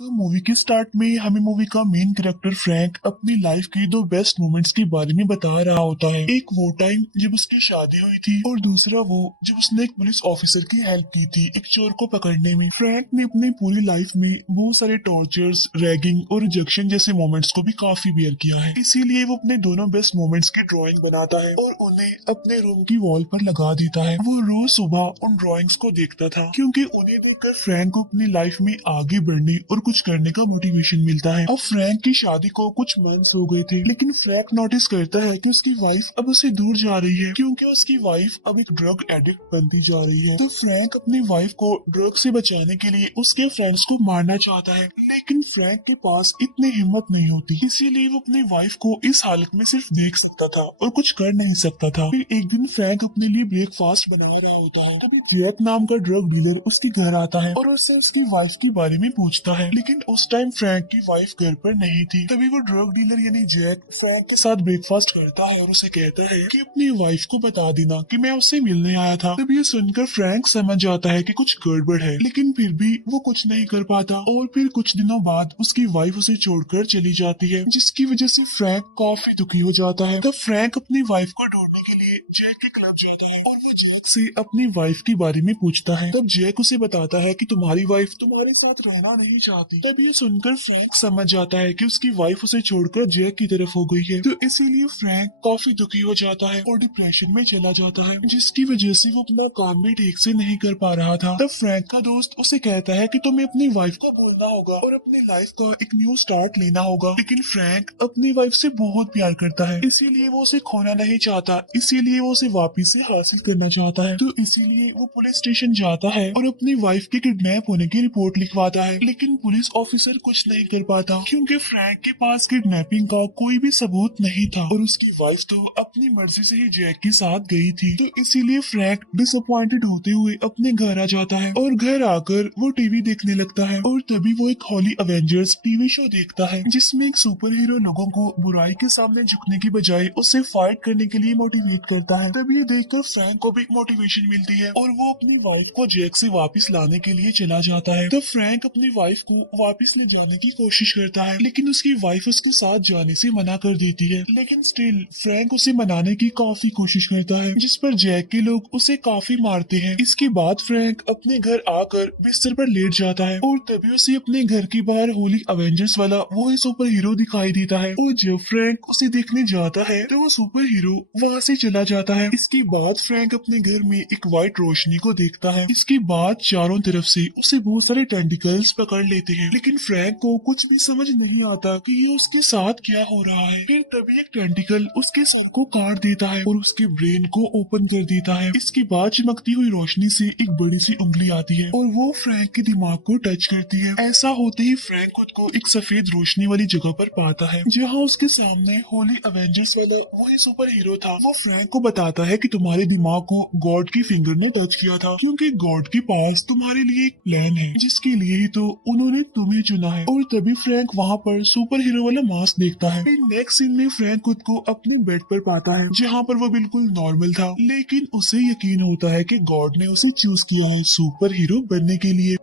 तो मूवी के स्टार्ट में हमें मूवी का मेन कैरेक्टर फ्रैंक अपनी लाइफ के दो बेस्ट मोमेंट्स के बारे में बता रहा होता है। एक वो टाइम जब उसकी शादी हुई थी और दूसरा वो जब उसने एक पुलिस ऑफिसर की हेल्प की थी एक चोर को पकड़ने में। फ्रैंक ने अपनी पूरी लाइफ में बहुत सारे टॉर्चर्स, रैगिंग और रिजेक्शन जैसे मोमेंट्स को भी काफी बेयर किया है। इसीलिए वो अपने दोनों बेस्ट मोमेंट्स की ड्राइंग बनाता है और उन्हें अपने रूम की वॉल पर लगा देता है। वो रोज सुबह उन ड्राइंग्स को देखता था क्योंकि उन्हें देखकर फ्रैंक को अपनी लाइफ में आगे बढ़ने और कुछ करने का मोटिवेशन मिलता है। अब फ्रैंक की शादी को कुछ मंथ्स हो गए थे, लेकिन फ्रैंक नोटिस करता है कि उसकी वाइफ अब उससे दूर जा रही है क्योंकि उसकी वाइफ अब एक ड्रग एडिक्ट बनती जा रही है। तो फ्रैंक अपनी वाइफ को ड्रग से बचाने के लिए उसके फ्रेंड्स को मारना चाहता है, लेकिन फ्रैंक के पास इतनी हिम्मत नहीं होती, इसीलिए वो अपनी वाइफ को इस हालत में सिर्फ देख सकता था और कुछ कर नहीं सकता था। फिर एक दिन फ्रैंक अपने लिए ब्रेकफास्ट बना रहा होता है, तभी जैक नाम का ड्रग डीलर उसके घर आता है और उससे उसकी वाइफ के बारे में पूछता है। लेकिन उस टाइम फ्रैंक की वाइफ घर पर नहीं थी। तभी वो ड्रग डीलर यानी जैक फ्रैंक के साथ ब्रेकफास्ट करता है और उसे कहता है कि अपनी वाइफ को बता देना कि मैं उससे मिलने आया था। तभी ये सुनकर फ्रैंक समझ जाता है कि कुछ गड़बड़ है, लेकिन फिर भी वो कुछ नहीं कर पाता। और फिर कुछ दिनों बाद उसकी वाइफ उसे छोड़कर चली जाती है, जिसकी वजह से फ्रैंक काफी दुखी हो जाता है। तब फ्रैंक अपनी वाइफ को ढूंढने के लिए जैक के क्लब जाता है और वो जैक से अपनी वाइफ के बारे में पूछता है। तब जैक उसे बताता है कि तुम्हारी वाइफ तुम्हारे साथ रहना नहीं चाहती। तब ये सुनकर फ्रैंक समझ जाता है कि उसकी वाइफ उसे छोड़कर जैक की तरफ हो गई है। तो इसीलिए फ्रैंक काफी दुखी हो जाता है और डिप्रेशन में चला जाता है, जिसकी वजह से वो अपना काम भी ठीक से नहीं कर पा रहा था। तब फ्रैंक का दोस्त उसे कहता है कि तुम्हें अपनी वाइफ को भूलना होगा और अपनी लाइफ का एक न्यू स्टार्ट लेना होगा। लेकिन फ्रैंक अपनी वाइफ से बहुत प्यार करता है, इसीलिए वो उसे खोना नहीं चाहता, इसीलिए वो उसे वापिस से हासिल करना चाहता है। तो इसीलिए वो पुलिस स्टेशन जाता है और अपनी वाइफ के किडनैप होने की रिपोर्ट लिखवाता है। लेकिन पुलिस ऑफिसर कुछ नहीं कर पाता क्योंकि फ्रैंक के पास किडनैपिंग का कोई भी सबूत नहीं था और उसकी वाइफ तो अपनी मर्जी से ही जैक के साथ गई थी। तो इसीलिए फ्रैंक डिसअपॉइंटेड होते हुए अपने घर आ जाता है और घर आकर वो टीवी देखने लगता है। और तभी वो एक हॉली अवेंजर्स टीवी शो देखता है जिसमें एक सुपर हीरो लोगों को बुराई के सामने झुकने की बजाय उससे फाइट करने के लिए मोटिवेट करता है। तब ये देखकर फ्रैंक को भी मोटिवेशन मिलती है और वो अपनी वाइफ को जैक से वापस लाने के लिए चला जाता है। तब फ्रैंक अपनी वाइफ को वापस ले जाने की कोशिश करता है, लेकिन उसकी वाइफ उसके साथ जाने से मना कर देती है। लेकिन स्टिल फ्रैंक उसे मनाने की काफी कोशिश करता है, जिस पर जैक के लोग उसे काफी मारते हैं। इसके बाद फ्रैंक अपने घर आकर बिस्तर पर लेट जाता है और तभी उसे अपने घर के बाहर होली अवेंजर्स वाला वही सुपर हीरो दिखाई देता है। और जब फ्रैंक उसे देखने जाता है तो वो सुपर हीरो वहाँ से चला जाता है। इसके बाद फ्रैंक अपने घर में एक व्हाइट रोशनी को देखता है। इसके बाद चारों तरफ से उसे बहुत सारे टेंटिकल्स पकड़ लेते हैं, लेकिन फ्रैंक को कुछ भी समझ नहीं आता कि ये उसके साथ क्या हो रहा है। फिर तभी एक टेंटिकल उसके सर को काट देता है और उसके ब्रेन को ओपन कर देता है। इसके बाद चमकती हुई रोशनी से एक बड़ी सी उंगली आती है और वो फ्रैंक के दिमाग को टच करती है। ऐसा होते ही फ्रैंक खुद को एक सफेद रोशनी वाली जगह पर पाता है, जहाँ उसके सामने होली अवेंजर्स वाला वही सुपर हीरो था। वो फ्रैंक को बताता है कि तुम्हारे दिमाग को गॉड की फिंगर ने टच किया था क्योंकि गॉड के पास तुम्हारे लिए एक प्लान है, जिसके लिए ही तो उन्होंने तुम्हें चुना है। और तभी फ्रैंक वहाँ पर सुपर हीरो वाला मास्क देखता है। फिर नेक्स्ट सीन में फ्रैंक खुद को अपने बेड पर पाता है, जहाँ पर वो बिल्कुल नॉर्मल था, लेकिन उसे यकीन होता है कि गॉड ने उसे चूज किया है सुपर हीरो बनने के लिए।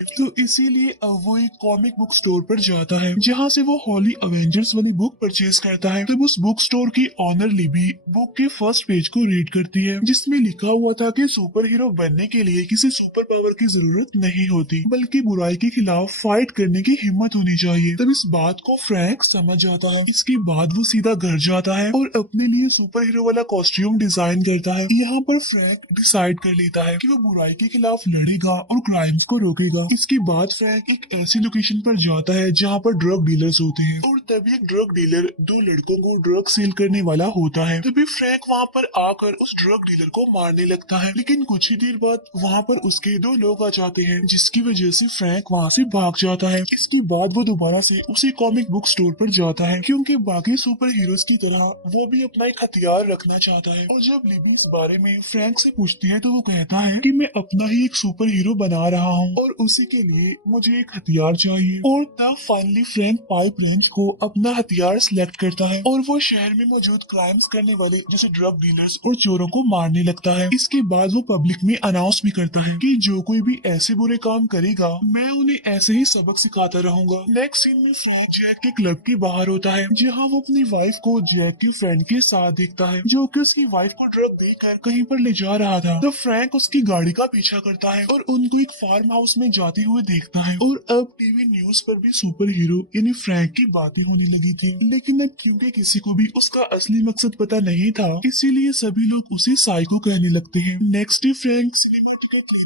तो इसीलिए अब वो एक कॉमिक बुक स्टोर पर जाता है, जहाँ से वो हॉली अवेंजर्स वाली बुक परचेज करता है। तब उस बुक स्टोर की ऑनर लिबी बुक के फर्स्ट पेज को रीड करती है, जिसमें लिखा हुआ था कि सुपर हीरो बनने के लिए किसी सुपर पावर की जरूरत नहीं होती, बल्कि बुराई के खिलाफ फाइट करने की हिम्मत होनी चाहिए। तब इस बात को फ्रैंक समझ जाता है। इसके बाद वो सीधा घर जाता है और अपने लिए सुपर हीरो वाला कॉस्ट्यूम डिजाइन करता है। यहाँ पर फ्रैंक डिसाइड कर लेता है कि वो बुराई के खिलाफ लड़ेगा और क्राइम्स को रोकेगा। इसके बाद फ्रैंक एक ऐसी लोकेशन पर जाता है जहाँ पर ड्रग डीलर्स होते हैं और तभी एक ड्रग डीलर दो लड़कों को ड्रग सेल करने वाला होता है। तभी फ्रैंक वहाँ पर आकर उस ड्रग डीलर को मारने लगता है, लेकिन कुछ ही देर बाद वहाँ पर उसके दो लोग आ जाते हैं, जिसकी वजह से फ्रैंक वहाँ से भाग जाता है। इसके बाद वो दोबारा से उसी कॉमिक बुक स्टोर पर जाता है, क्योंकि बाकी सुपर हीरोज की तरह वो भी अपना एक हथियार रखना चाहता है। और जब लिबी इस बारे में फ्रैंक से पूछती है तो वो कहता है कि मैं अपना ही एक सुपर हीरो बना रहा हूँ और उसी इसी के लिए मुझे एक हथियार चाहिए। और तब फाइनली फ्रैंक पाइप रेंच को अपना हथियार सिलेक्ट करता है और वो शहर में मौजूद क्राइम्स करने वाले जैसे ड्रग डीलर्स और चोरों को मारने लगता है। इसके बाद वो पब्लिक में अनाउंस भी करता है कि जो कोई भी ऐसे बुरे काम करेगा मैं उन्हें ऐसे ही सबक सिखाता रहूंगा। नेक्स्ट सीन में फ्रैंक जैक के क्लब के बाहर होता है जहाँ वो अपनी वाइफ को जैक के फ्रेंड के साथ देखता है जो कि उसकी वाइफ को ड्रग देकर कहीं पर ले जा रहा था। तो फ्रैंक उसकी गाड़ी का पीछा करता है और उनको एक फार्म हाउस में जाते हुए देखता है। और अब टीवी न्यूज पर भी सुपर हीरो यानी फ्रैंक की बातें होने लगी थी, लेकिन अब क्योंकि किसी को भी उसका असली मकसद पता नहीं था इसीलिए सभी लोग उसे साइको कहने लगते हैं। Next day Frank cinema ticket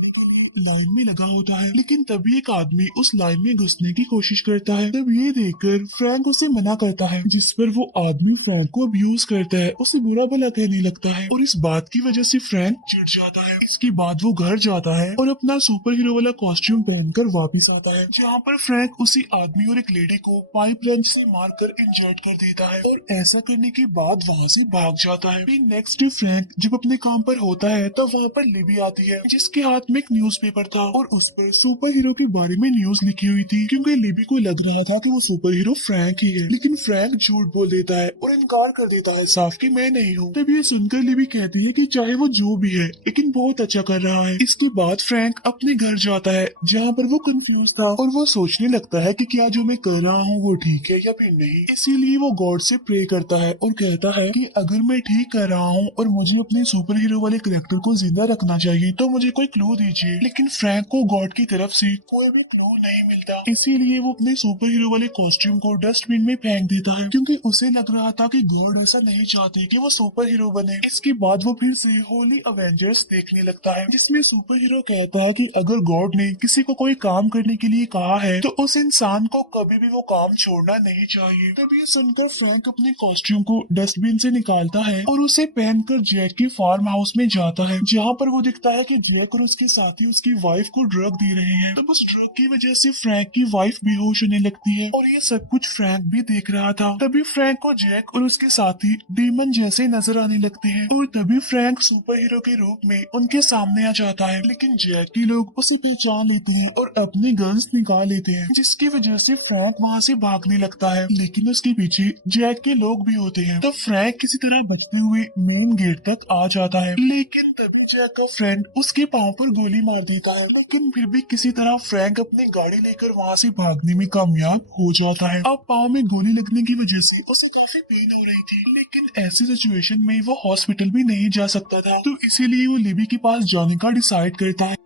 line में लगा होता है, लेकिन तभी एक आदमी उस लाइन में घुसने की कोशिश करता है। तब ये देखकर फ्रैंक उसे मना करता है, जिस पर वो आदमी फ्रैंक को अब्यूज करता है, उसे बुरा भला कहने लगता है और इस बात की वजह से फ्रैंक चिढ़ जाता है। इसके बाद वो घर जाता है और अपना सुपर हीरो वाला कॉस्ट्यूम पहनकर वापस आता है, जहाँ पर फ्रैंक उसी आदमी और एक लेडी को पाइप रेंच से मारकर इंजर्ड कर देता है और ऐसा करने के बाद वहाँ से भाग जाता है। फिर नेक्स्ट डे फ्रैंक जब अपने काम पर होता है तब वहाँ पर लिबी आती है जिसके हाथ में एक न्यूज़पेपर था और उस पर सुपर हीरो के बारे में न्यूज लिखी हुई थी, क्योंकि लिबी को लग रहा था कि वो सुपर हीरो फ्रैंक ही है। लेकिन फ्रैंक झूठ बोल देता है और इनकार कर देता है साफ कि मैं नहीं हूँ। तब ये सुनकर लिबी कहती है कि चाहे वो जो भी है लेकिन बहुत अच्छा कर रहा है। इसके बाद फ्रैंक अपने घर जाता है जहाँ पर वो कंफ्यूज था और वो सोचने लगता है कि क्या जो मैं कर रहा हूँ वो ठीक है या फिर नहीं। इसीलिए वो गॉड से प्रे करता है और कहता है कि अगर मैं ठीक कर रहा हूँ और मुझे अपने सुपर हीरो वाले कैरेक्टर को जिंदा रखना चाहिए तो मुझे कोई क्लू दीजिए। लेकिन फ्रैंक को गॉड की तरफ से कोई भी क्लू नहीं मिलता, इसीलिए वो अपने सुपर हीरो वाले कॉस्ट्यूम को डस्टबिन में फेंक देता है, क्योंकि उसे लग रहा था कि गॉड ऐसा नहीं चाहते कि वो सुपर हीरो बने। इसके बाद वो फिर से होली अवेंजर्स देखने लगता है जिसमें सुपर हीरो कहता है कि अगर गॉड ने किसी को कोई काम करने के लिए कहा है तो उस इंसान को कभी भी वो काम छोड़ना नहीं चाहिए। तब ये सुनकर फ्रैंक अपने कॉस्ट्यूम को डस्टबिन से निकालता है और उसे पहनकर जैक के फार्म हाउस में जाता है, जहाँ पर वो दिखता है कि जैक और उसके साथी उसकी वाइफ को ड्रग दे रहे हैं। तब उस ड्रग की वजह से फ्रैंक की वाइफ बेहोश होने लगती है और ये सब कुछ फ्रैंक भी देख रहा था। तभी फ्रैंक को जैक और उसके साथी डीमन जैसे नजर आने लगते हैं और तभी फ्रैंक सुपर हीरो के रूप में उनके सामने आ जाता है। लेकिन जैक के लोग उसे पहचान लेते हैं और अपने गन्स निकाल लेते हैं, जिसकी वजह से फ्रैंक वहाँ से भागने लगता है। लेकिन उसके पीछे जैक के लोग भी होते हैं। तब फ्रैंक किसी तरह बचते हुए मेन गेट तक आ जाता है, लेकिन तभी जैक का फ्रेंड उसके पांव पर गोली मार देता है। लेकिन फिर भी किसी तरह फ्रैंक अपनी गाड़ी लेकर वहाँ से भागने में कामयाब हो जाता है। अब पांव में गोली लगने की वजह से उसे काफी पेन हो रही थी, लेकिन ऐसी सिचुएशन में वो हॉस्पिटल भी नहीं जा सकता था, तो इसीलिए वो लिबी के पास जाने का डिसाइड करता है।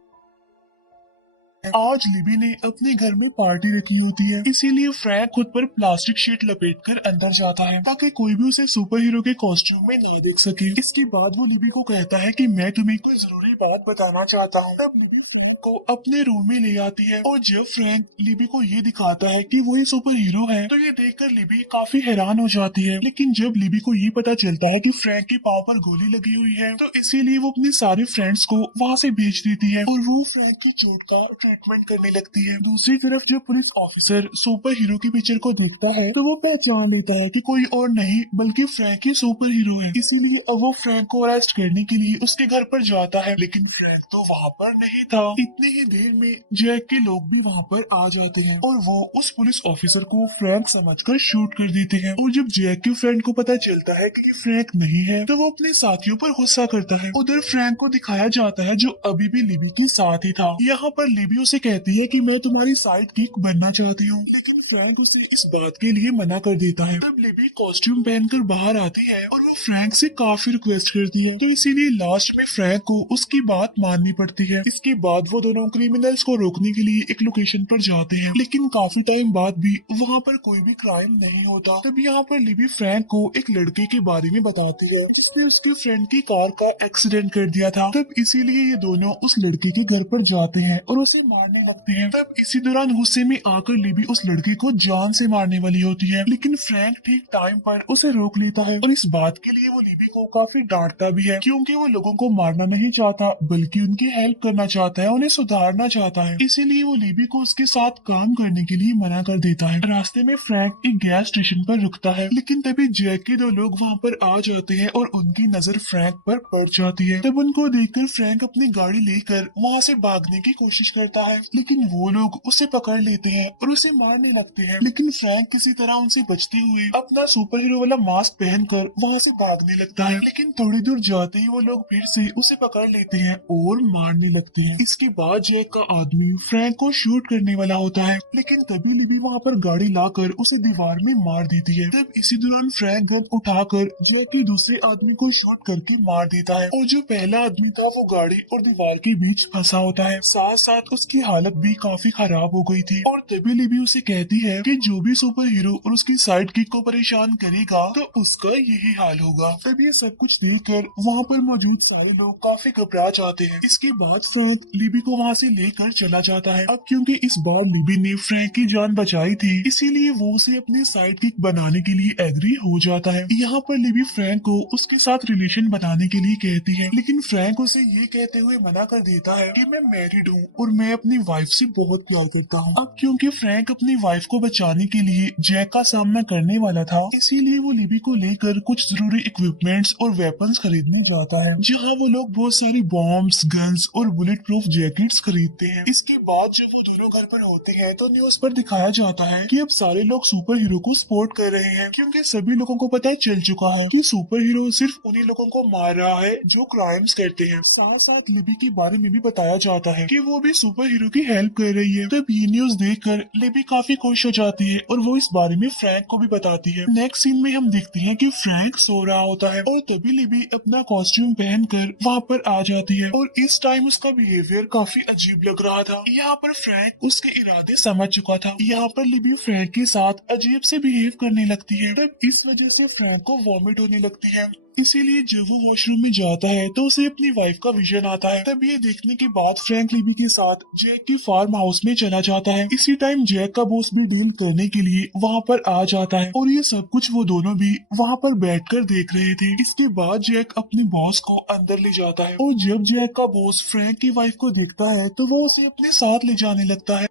आज लिबी ने अपने घर में पार्टी रखी होती है, इसीलिए फ्रैंक खुद पर प्लास्टिक शीट लपेटकर अंदर जाता है ताकि कोई भी उसे सुपर हीरो के कॉस्ट्यूम में नहीं देख सके। इसके बाद वो लिबी को कहता है कि मैं तुम्हें कोई जरूरी बात बताना चाहता हूँ। तब लिबी फ्रैंक को अपने रूम में ले आती है और जब फ्रैंक लिबी को ये दिखाता है कि वही सुपर हीरो है तो ये देखकर लिबी काफी हैरान हो जाती है। लेकिन जब लिबी को ये पता चलता है कि फ्रैंक के पाँव पर गोली लगी हुई है तो इसीलिए वो अपने सारे फ्रेंड्स को वहाँ से भेज देती है और वो फ्रैंक की चोट का ट्रीटमेंट करने लगती है। दूसरी तरफ जब पुलिस ऑफिसर सुपर हीरो की पिक्चर को देखता है तो वो पहचान लेता है कि कोई और नहीं बल्कि फ्रैंक ही सुपर हीरो है, इसीलिए अब वो फ्रैंक को अरेस्ट करने के लिए उसके घर पर जाता है। लेकिन फ्रैंक तो वहाँ पर नहीं था। इतनी ही देर में जैक के लोग भी वहाँ पर आ जाते हैं और वो उस पुलिस ऑफिसर को फ्रैंक समझकर शूट कर देते हैं। और जब जैक के फ्रेंड को पता चलता है कि फ्रैंक नहीं है तो वो अपने साथियों पर गुस्सा करता है। उधर फ्रैंक को दिखाया जाता है जो अभी भी लिबी के साथ ही था। यहाँ पर लिबी उसे कहती है कि मैं तुम्हारी साइड किक बनना चाहती हूँ, लेकिन फ्रैंक उसे इस बात के लिए मना कर देता है। तब लिबी कॉस्ट्यूम पहनकर बाहर आती है और वो फ्रैंक से काफी रिक्वेस्ट करती है, तो इसीलिए लास्ट में फ्रैंक को उसकी बात माननी पड़ती है। इसके बाद वो दोनों क्रिमिनल्स को रोकने के लिए एक लोकेशन पर जाते हैं, लेकिन काफी टाइम बाद भी वहाँ पर कोई भी क्राइम नहीं होता। तब यहाँ पर लिबी फ्रैंक को एक लड़के के बारे में बताती है जिसने उसके फ्रेंड की कार का एक्सीडेंट कर दिया था। तब इसीलिए ये दोनों उस लड़के के घर पर जाते हैं और उसे मारने लगते हैं। तब इसी दौरान गुस्से में आकर लिबी उस लड़के को जान से मारने वाली होती है, लेकिन फ्रैंक ठीक टाइम पर उसे रोक लेता है और इस बात के लिए वो लिबी को काफी डांटता भी है, क्योंकि वो लोगों को मारना नहीं चाहता बल्कि उनकी हेल्प करना चाहता है, उन्हें सुधारना चाहता है। इसीलिए वो लिबी को उसके साथ काम करने के लिए मना कर देता है। रास्ते में फ्रैंक एक गैस स्टेशन पर रुकता है, लेकिन तभी जैक के दो लोग वहाँ पर आ जाते हैं और उनकी नजर फ्रैंक पर पड़ जाती है। तब उनको देखकर फ्रैंक अपनी गाड़ी लेकर वहाँ से भागने की कोशिश करता है, लेकिन वो लोग उसे पकड़ लेते हैं और उसे मारने लगते हैं। लेकिन फ्रैंक किसी तरह उनसे बचते हुए अपना सुपर हीरो वाला मास्क पहनकर वहाँ से भागने लगता है, लेकिन थोड़ी दूर जाते ही वो लोग फिर से उसे पकड़ लेते हैं और मारने लगते हैं। इसके बाद जैक का आदमी फ्रैंक को शूट करने वाला होता है, लेकिन तभी लिबी वहाँ पर गाड़ी लाकर उसे दीवार में मार देती है। तब इसी दौरान फ्रैंक गन उठाकर जैक के दूसरे आदमी को शूट करके मार देता है और जो पहला आदमी था वो गाड़ी और दीवार के बीच फंसा होता है। साथ साथ उसकी हालत भी काफी खराब हो गई थी और तभी लिबी उसे कहती है कि जो भी सुपर हीरो और उसकी साइड किक को परेशान करेगा तो उसका यही हाल होगा। तब ये सब कुछ देखकर वहाँ पर मौजूद सारे लोग काफी घबरा जाते हैं। इसके बाद फ्रैंक लिबी को वहाँ से लेकर चला जाता है। अब क्योंकि इस बार लिबी ने फ्रैंक की जान बचाई थी, इसीलिए वो उसे अपने साइड किक बनाने के लिए एग्री हो जाता है। यहाँ पर लिबी फ्रैंक को उसके साथ रिलेशन बनाने के लिए कहती है, लेकिन फ्रैंक उसे ये कहते हुए मना कर देता है कि मैं मैरिड हूँ और मैं अपनी वाइफ से बहुत प्यार करता हूँ। अब क्योंकि फ्रैंक अपनी वाइफ को बचाने के लिए जैक का सामना करने वाला था, इसीलिए वो लिबी को लेकर कुछ जरूरी इक्विपमेंट्स और वेपन्स खरीदने जाता है, जहाँ वो लोग बहुत सारी बॉम्ब्स, गन्स और बुलेट प्रूफ जैकेट्स खरीदते हैं। इसके बाद जब वो दोनों घर पर होते हैं तो न्यूज पर दिखाया जाता है कि अब सारे लोग सुपर हीरो को सपोर्ट कर रहे हैं, क्योंकि सभी लोगों को पता चल चुका है कि सुपर हीरो सिर्फ उन्हीं लोगों को मार रहा है जो क्राइम्स करते हैं। साथ साथ लिबी के बारे में भी बताया जाता है कि वो भी सुपर हीरो की हेल्प कर रही है। तब ये न्यूज देखकर लिबी काफी खुश हो जाती है और वो इस बारे में फ्रैंक को भी बताती है। नेक्स्ट सीन में हम देखते हैं कि फ्रैंक सो रहा होता है और तभी लिबी अपना कॉस्ट्यूम पहनकर वहाँ पर आ जाती है और इस टाइम उसका बिहेवियर काफी अजीब लग रहा था। यहाँ पर फ्रैंक उसके इरादे समझ चुका था। यहाँ पर लिबी फ्रैंक के साथ अजीब से बिहेव करने लगती है। तब इस वजह से फ्रैंक को वॉमिट होने लगती है, इसीलिए जब वो वॉशरूम में जाता है तो उसे अपनी वाइफ का विजन आता है। तब ये देखने के बाद फ्रैंक लिबी के साथ जैक की फार्म हाउस में चला जाता है। इसी टाइम जैक का बॉस भी डील करने के लिए वहाँ पर आ जाता है और ये सब कुछ वो दोनों भी वहाँ पर बैठकर देख रहे थे। इसके बाद जैक अपने बॉस को अंदर ले जाता है और जब जैक का बॉस फ्रैंक की वाइफ को देखता है तो वो उसे अपने साथ ले जाने लगता है।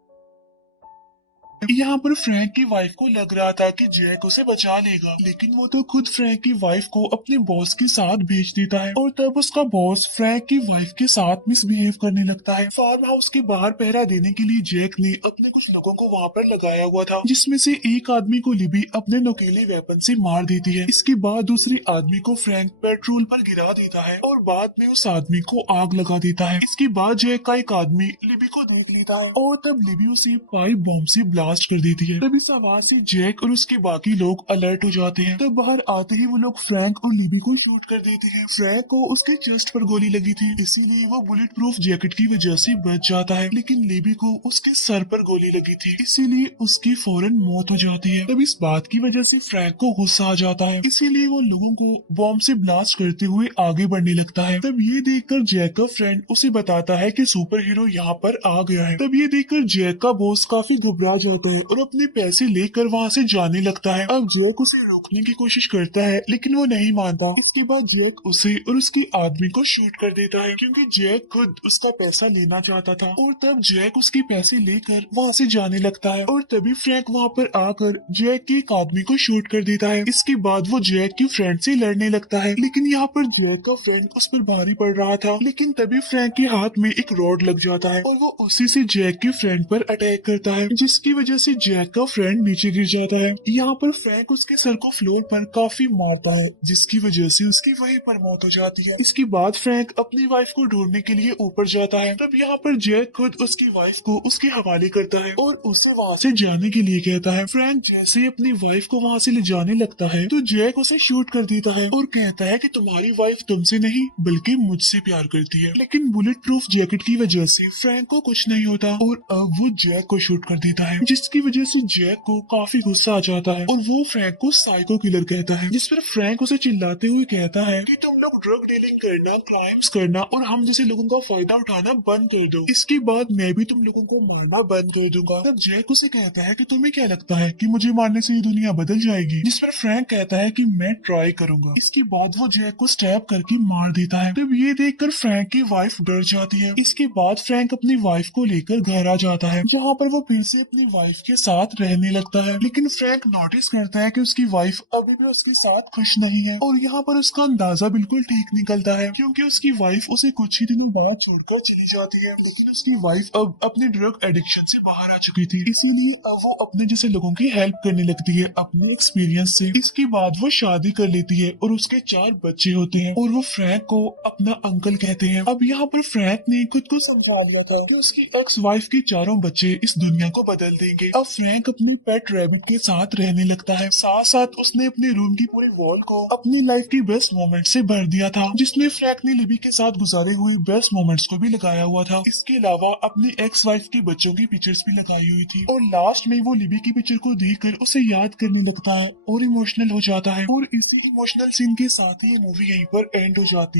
यहाँ पर फ्रैंक की वाइफ को लग रहा था कि जैक उसे बचा लेगा, लेकिन वो तो खुद फ्रैंक की वाइफ को अपने बॉस के साथ भेज देता है और तब उसका बॉस फ्रैंक की वाइफ के साथ मिसबिहेव करने लगता है। फार्म हाउस के बाहर पहरा देने के लिए जैक ने अपने कुछ लोगों को वहाँ पर लगाया हुआ था, जिसमें से एक आदमी को लिबी अपने नुकीले वेपन से मार देती है। इसके बाद दूसरे आदमी को फ्रैंक पेट्रोल पर गिरा देता है और बाद में उस आदमी को आग लगा देता है। इसके बाद जैक का एक आदमी लिबी को देख लेता है और तब लिबी उसे पाइप बॉम्ब से ब्लास्ट कर देती है। तब इस आवाज से जैक और उसके बाकी लोग अलर्ट हो जाते हैं। तब बाहर आते ही वो लोग फ्रैंक और लिबी को शूट कर देते हैं। फ्रैंक को उसके चेस्ट पर गोली लगी थी, इसीलिए वो बुलेट प्रूफ जैकेट की वजह से बच जाता है, लेकिन लिबी को उसके सर पर गोली लगी थी, इसीलिए उसकी फौरन मौत हो जाती है। तब इस बात की वजह से फ्रैंक को गुस्सा आ जाता है, इसीलिए वो लोगों को बॉम्ब से ब्लास्ट करते हुए आगे बढ़ने लगता है। तब ये देखकर जैक का फ्रेंड उसे बताता है कि सुपर हीरो यहाँ पर आ गया है। तब ये देखकर जैक का बॉस काफी घबरा जाता है और अपने पैसे लेकर वहाँ से जाने लगता है। अब जैक उसे रोकने की कोशिश करता है, लेकिन वो नहीं मानता। इसके बाद जैक उसे और उसके आदमी को शूट कर देता है, क्योंकि जैक खुद उसका पैसा लेना चाहता था। और तब जैक उसके पैसे लेकर वहाँ से जाने लगता है और तभी फ्रैंक वहाँ पर आकर जैक के एक आदमी को शूट कर देता है। इसके बाद वो जैक की फ्रेंड से लड़ने लगता है, लेकिन यहाँ पर जैक का फ्रेंड उस पर भारी पड़ रहा था। लेकिन तभी फ्रैंक के हाथ में एक रॉड लग जाता है और वो उसी से जैक के फ्रेंड पर अटैक करता है, जिसकी वजह से जैक का फ्रेंड नीचे गिर जाता है। यहाँ पर फ्रैंक उसके सर को फ्लोर पर काफी मारता है, जिसकी वजह से उसकी वहीं पर मौत हो जाती है। इसके बाद फ्रैंक अपनी वाइफ को ढूंढने के लिए ऊपर जाता है। तब यहाँ पर जैक खुद उसकी वाइफ को उसके हवाले करता है और उसे वहाँ से जाने के लिए कहता है। फ्रैंक जैसे ही अपनी वाइफ को वहाँ से ले जाने लगता है तो जैक उसे शूट कर देता है और कहता है कि तुम्हारी वाइफ तुमसे नहीं बल्कि मुझसे प्यार करती है। लेकिन बुलेट प्रूफ जैकेट की वजह से फ्रैंक को कुछ नहीं होता और अब वो जैक को शूट कर देता है, जिस जिसकी वजह से जैक को काफी गुस्सा आ जाता है और वो फ्रैंक को साइको किलर कहता है, जिस पर फ्रैंक उसे चिल्लाते हुए कहता है कि तुम लोग ड्रग डीलिंग करना, क्राइम्स करना और हम जैसे लोगों का फायदा उठाना बंद कर दो, इसके बाद मैं भी तुम लोगों को मारना बंद कर दूंगा। तब जैक उसे कहता है कि तुम्हें क्या लगता है कि मुझे मारने से ये दुनिया बदल जाएगी, जिस पर फ्रैंक कहता है कि मैं ट्राई करूंगा। इसके बाद वो जैक को स्टैब करके मार देता है। तब ये देखकर फ्रैंक की वाइफ डर जाती है। इसके बाद फ्रैंक अपनी वाइफ को लेकर घर आ जाता है, जहाँ पर वो फिर से अपनी वाइफ के साथ रहने लगता है। लेकिन फ्रैंक नोटिस करता है कि उसकी वाइफ अभी भी उसके साथ खुश नहीं है और यहाँ पर उसका अंदाजा बिल्कुल ठीक निकलता है, क्योंकि उसकी वाइफ उसे कुछ ही दिनों बाद छोड़कर चली जाती है। लेकिन उसकी वाइफ अब अपने ड्रग एडिक्शन से बाहर आ चुकी थी, इसीलिए अब वो अपने जैसे लोगों की हेल्प करने लगती है अपने एक्सपीरियंस से। इसके बाद वो शादी कर लेती है और उसके 4 बच्चे होते हैं और वो फ्रैंक को अपना अंकल कहते हैं। अब यहाँ पर फ्रैंक ने खुद को संभाल लिया था कि उसकी एक्स वाइफ के 4 बच्चे इस दुनिया को बदल देंगे। अब फ्रैंक अपनी पेट रैबिट के साथ रहने लगता है। साथ साथ उसने अपने रूम की पूरी वॉल को अपनी लाइफ की बेस्ट मोमेंट से भर दिया था, जिसमें फ्रैंक ने लिबी के साथ गुजारे हुए बेस्ट मोमेंट्स को भी लगाया हुआ था। इसके अलावा अपनी एक्स वाइफ के बच्चों की पिक्चर्स भी लगाई हुई थी और लास्ट में वो लिबी की पिक्चर को देखकर उसे याद करने लगता है और इमोशनल हो जाता है। और इसी इमोशनल सीन के साथ ही ये मूवी यहीं पर एंड हो जाती है।